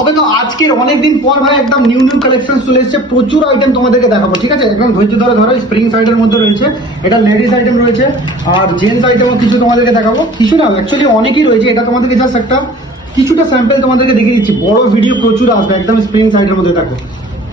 ওকে তো আজকের অনেকদিন পর ভাই একদম নিউ নিউ কালেকশন চলে এসেছে। প্রচুর আইটেম তোমাদেরকে দেখাবো, ঠিক আছে? একদম ধৈর্য ধরে ধরো স্প্রিং সাইডের মধ্যে রয়েছে, এটা লেডিস আইটেম রয়েছে, আর জেন্টস আইটেমও কিছু তোমাদেরকে দেখাবো। কিছু না অ্যাকচুয়ালি অনেকই রয়েছে, এটা তোমাদেরকে জাস্ট একটা কিছুটা স্যাম্পেল তোমাদেরকে দেখিয়ে দিচ্ছি। বড় ভিডিও প্রচুর আসবে, একদম স্প্রিং সাইডের মধ্যে, দেখো।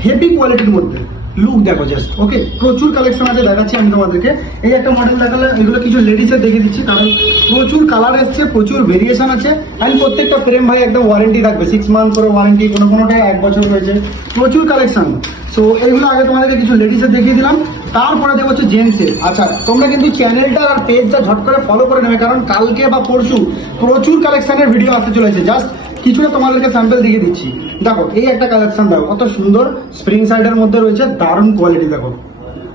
হেভি কোয়ালিটির মধ্যে। লুক দেখো জাস্ট ওকে প্রচুর কালেকশন আছে, দেখাচ্ছি আমি তোমাদেরকে। এই একটা মডেল দেখালে এগুলো কিছু লেডিসের দেখে দিচ্ছি, কারণ প্রচুর কালার এসছে, প্রচুর ভেরিয়েশন আছে। অ্যান্ড প্রত্যেকটা ফ্রেম ভাই একদম ওয়ারেন্টি থাকবে সিক্স মান্থ করে ওয়ারেন্টি কোনো কোনোটা এক বছর রয়েছে। প্রচুর কালেকশন সো এইগুলো আগে তোমাদেরকে কিছু লেডিসের দেখিয়ে দিলাম। তারপরে দেখো হচ্ছে জেন্টসের আচ্ছা তোমরা কিন্তু চ্যানেলটা আর পেজটা ঝট করে ফলো করে নেবে, কারণ কালকে বা পরশু প্রচুর কালেকশনের ভিডিও আসতে চলেছে। জাস্ট কিছুটা তোমাদেরকে স্যাম্পল দিয়ে দিচ্ছি। দেখো, এই একটা কালেকশন দেখো, কত সুন্দর স্প্রিং সাইডের মধ্যে রয়েছে, দারুণ কোয়ালিটি দেখো।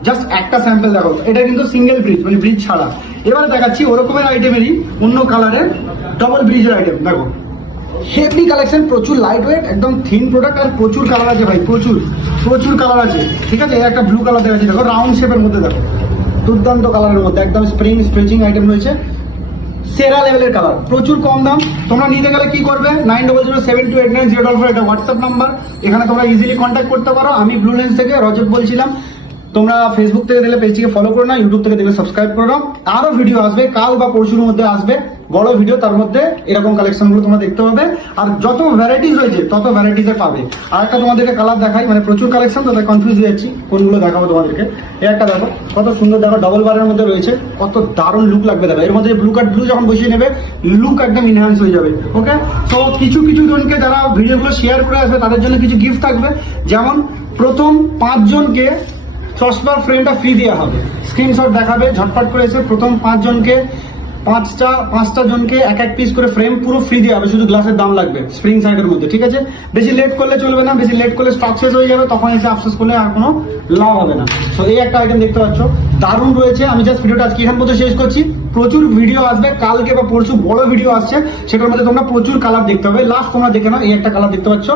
জাস্ট একটা স্যাম্পল দেখো, এটা কিন্তু সিঙ্গেল ব্রিজ মানে ব্রিজ ছাড়া। এবারে দেখাচ্ছি, ওরকমের আইটেমেরই অন্য কালারের ডবল ব্রিজের আইটেম দেখো। হেভি কালেকশন প্রচুর লাইট ওয়েট একদম থিন প্রোডাক্ট আর প্রচুর কালার আছে ভাই, প্রচুর প্রচুর কালার আছে। ঠিক আছে একটা ব্লু কালার দেখাচ্ছি, দেখো রাউন্ড শেপের মধ্যে দেখো। দুর্দান্ত কালারের মধ্যে, একদম স্প্রিং স্ট্রেচিং আইটেম রয়েছে। সেরা লেভেলের কালার প্রচুর কম দাম। তোমরা নিতে গেলে কি করবে? Nine double zero seven two eight nine zero double four এটা হোয়াটসঅ্যাপ নাম্বার এখানে তোমরা ইজিলি কন্ট্যাক্ট করতে পারো। আমি ব্লু লেন্স থেকে রজত বলছিলাম। তোমরা ফেসবুক থেকে দেখলে পেজটিকে ফলো করো না ইউটিউব থেকে দেখলে সাবস্ক্রাইব করো আরও আরও ভিডিও আসবে। কাল বা পরশুর মধ্যে আসবে। বড় ভিডিও তার মধ্যে এরকম কালেকশনগুলো তোমরা দেখতে পাবে। আর যত ভ্যারাইটিস রয়েছে, তত ভ্যারাইটিস পাবে। আর একটা তোমাদেরকে কালার দেখাই মানে প্রচুর কালেকশন তো কনফিউজ হয়ে যাচ্ছি, কোনগুলো দেখাবো তোমাদেরকে। এই একটা দেখো, কত সুন্দর দেখো ডবল বারের মধ্যে রয়েছে, কত দারুণ লুক লাগবে দেখো এর মধ্যে ব্লু কার্ড ব্লু যখন বসিয়ে নেবে লুক একদম ইনহ্যান্স হয়ে যাবে ওকে তো কিছু কিছু জনকে যারা ভিডিওগুলো শেয়ার করে আসবে, তাদের জন্য কিছু গিফট থাকবে। যেমন, প্রথম পাঁচজনকে চশমার ফ্রেমটা ফ্রি দেওয়া হবে। স্ক্রিনশট দেখাবে, ঝটপট করে এসে প্রথম পাঁচজনকে পাঁচটা পাঁচটা জনকে এক এক পিস করে ফ্রেম পুরো ফ্রি দেওয়া হবে শুধু গ্লাসের দাম লাগবে স্প্রিং সাইডের মধ্যে ঠিক আছে? বেশি লেট করলে চলবে না বেশি লেট করলে স্টক শেষ হয়ে যাবে তখন এসে আফসোস করলে আর কোনো লাভ হবে না। তো এই একটা আইটেম দেখতে পাচ্ছ। দারুণ রয়েছে আমি জাস্ট ভিডিওটা আজকে এখান পর্যন্ত শেষ করছি। প্রচুর ভিডিও আসবে কালকে বা পরশু বড় ভিডিও আসছে সেটার মধ্যে তোমরা প্রচুর কালার দেখতে হবে লাস্ট তোমরা দেখে নাও এই একটা কালার দেখতে পাচ্ছ।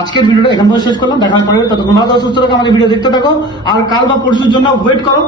আজকের ভিডিওটা এখান পর্যন্ত শেষ করলাম দেখা হয় পরে ভালো থাকো, সুস্থ থাকো আমাকে ভিডিও দেখতে থাকো। আর কাল বা পরশুর জন্য ওয়েট করো।